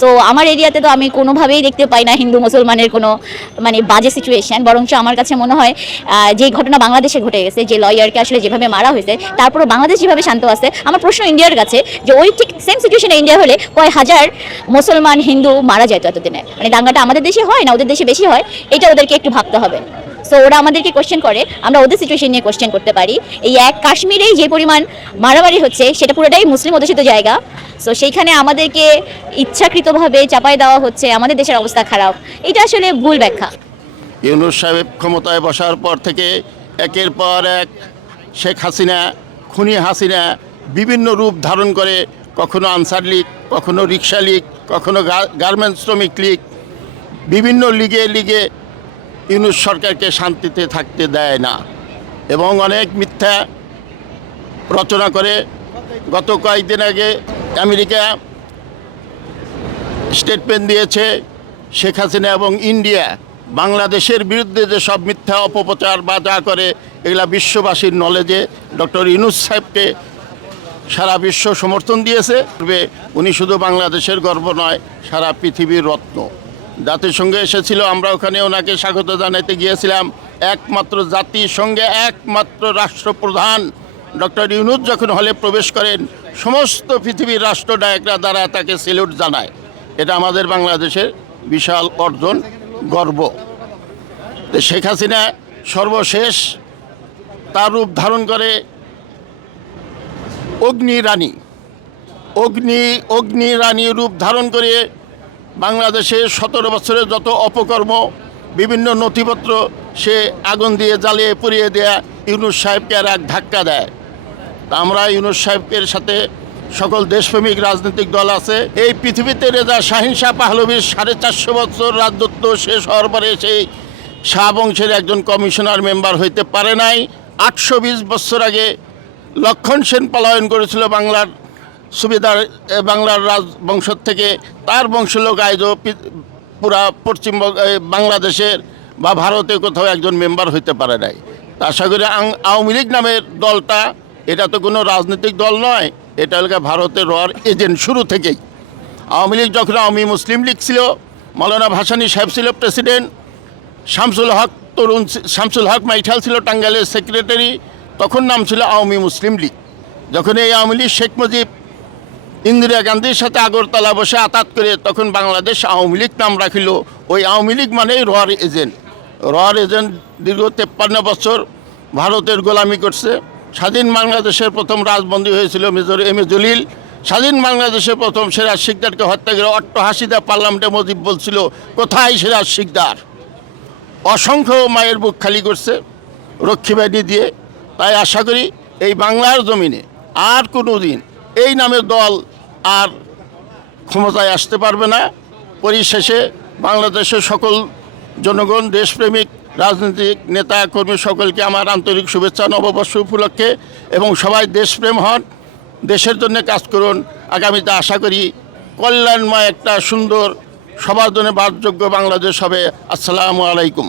So আমার এরিয়াতে তো আমি কোনোভাবেই দেখতে পাই না হিন্দু, মুসলমানের কোনো মানে বাজে সিচুয়েশন বরঞ্চ আমার কাছে মনে হয় যে ঘটনা বাংলাদেশে ঘটে গেছে, যে লয়ারকে আসলে যেভাবে মারা হয়েছে তারপরে বাংলাদেশ যেভাবে শান্ত আছে, আমার প্রশ্ন ইন্ডিয়ার কাছে, যে ওই ঠিক সেম সিচুয়েশনে ইন্ডিয়া হলে কয় হাজার মুসলমান, হিন্দু মারা যেত এতদিনে? মানে দাঙ্গাটা আমাদের দেশে হয় না ওদের দেশে বেশি হয়? এটা ওদেরকে একটু ভাবতে হবে। সো ওরা আমাদেরকে কোশ্চেন করে, আমরা ওদের সিচুয়েশন নিয়ে কোশ্চেন করতে পারি। এই এক কাশ্মীরেই যে পরিমাণ মারামারি হচ্ছে, সেটা পুরোটাই মুসলিম অধ্যুষিত জায়গা। সো সেইখানে আমাদেরকে ইচ্ছাকৃতভাবে চাপাই দেওয়া হচ্ছে, আমাদের দেশের অবস্থা খারাপ। এটা আসলে ভুল ব্যাখ্যা। ইউনুস সাহেব ক্ষমতায় বসার পর থেকে একের পর এক শেখ হাসিনা, খুনি হাসিনা বিভিন্ন রূপ ধারণ করে, কখনো আনসার লীগ, কখনো রিক্সা লীগ, কখনো গার্মেন্টস শ্রমিক লীগ, বিভিন্ন লিগে লিগে ইউনুস সরকারকে শান্তিতে থাকতে দেয় না। এবং অনেক মিথ্যা রচনা করে গত কয়েকদিন আগে আমেরিকা স্টেটমেন্ট দিয়েছে শেখ হাসিনা এবং ইন্ডিয়া বাংলাদেশের বিরুদ্ধে যে সব মিথ্যা অপপ্রচার বা যা করে, এগুলা বিশ্ববাসীর নলেজে ডক্টর ইউনুস সাহেবকে সারা বিশ্ব সমর্থন দিয়েছে। উনি শুধু বাংলাদেশের গর্ব নয়, সারা পৃথিবীর রত্ন। জাতিসংঘে এসেছিল, আমরা ওখানে ওনাকে স্বাগত জানাতে গিয়েছিলাম। একমাত্র জাতিসংঘে একমাত্র রাষ্ট্রপ্রধান ডক্টর ইউনুস যখন হলে প্রবেশ করেন, সমস্ত পৃথিবীর রাষ্ট্রনায়করা দ্বারা তাকে সেলুট জানায়। এটা আমাদের বাংলাদেশের বিশাল অর্জন, গর্ব। শেখ হাসিনা সর্বশেষ তার রূপ ধারণ করে অগ্নি রানী। অগ্নি অগ্নি রানী রূপ ধারণ করে বাংলাদেশে সতেরো বছরের যত অপকর্ম, বিভিন্ন নথিপত্র সে আগুন দিয়ে জ্বালিয়ে পুড়িয়ে দেয়া ইউনুস সাহেবকে আর এক ধাক্কা দেয়। তা আমরা ইউনুস সাহেবের সাথে সকল দেশপ্রেমিক রাজনৈতিক দল আছে। এই পৃথিবীতে রেজা শাহিন শাহ পাহলবির সাড়ে চারশো বছর রাজত্ব শেষ হওয়ার পরে সেই শাহ বংশের একজন কমিশনার মেম্বার হইতে পারে নাই। আটশো বিশ বছর আগে লক্ষণ সেন পলায়ন করেছিল বাংলার সুবিধার বাংলার রাজবংশ থেকে। তার বংশলোক পি- পুরা পশ্চিমবঙ্গ বাংলাদেশের বা ভারতে কোথাও একজন মেম্বার হইতে পারে নাই। আশা করি আওয়ামী লীগ নামের দলটা এটা তো কোনো রাজনৈতিক দল নয়, এটা হলো ভারতের রর এজেন্ট শুরু থেকেই। আওয়ামী লীগ যখন আওয়ামী মুসলিম লীগ ছিল মৌলানা ভাসানী সাহেব ছিল প্রেসিডেন্ট, শামসুল হক তরুণ শামসুল হক মাইঠাল ছিল টাঙ্গাইলের সেক্রেটারি, তখন নাম ছিল আওয়ামী মুসলিম লীগ। যখন এই আওয়ামী লীগ শেখ মুজিব, ইন্দিরা গান্ধীর সাথে আগরতলা বসে আতাত করে তখন বাংলাদেশ আওয়ামী লীগ নাম রাখিল, ওই আওয়ামী লীগ মানেই রর এজেন্ট। রর এজেন্ট দীর্ঘ তেপ্পান্ন বছর ভারতের গোলামি করছে। স্বাধীন বাংলাদেশের প্রথম রাজবন্দী হয়েছিল মেজর এম এ জলিল। স্বাধীন বাংলাদেশের প্রথম সিরাজ শিকদারকে হত্যা করে অট্টহাসিদা পার্লামেন্টে মজিব বলছিল, কোথায় সিরাজ শিকদার? অসংখ্য মায়ের বুক খালি করছে রক্ষী দিয়ে। তাই আশা করি এই বাংলার জমিনে আর কোনো দিন এই নামের দল আর ক্ষমতায় আসতে পারবে না। পরিশেষে বাংলাদেশের সকল জনগণ, দেশপ্রেমিক রাজনৈতিক নেতা, কর্মী সকলকে আমার আন্তরিক শুভেচ্ছা, নববর্ষ উপলক্ষে এবং সবাই দেশপ্রেম হন, দেশের জন্য কাজ করুন। আগামীতে আশা করি কল্যাণময় একটা সুন্দর, সবার জন্য বাসযোগ্য বাংলাদেশ হবে। আসসালামু আলাইকুম।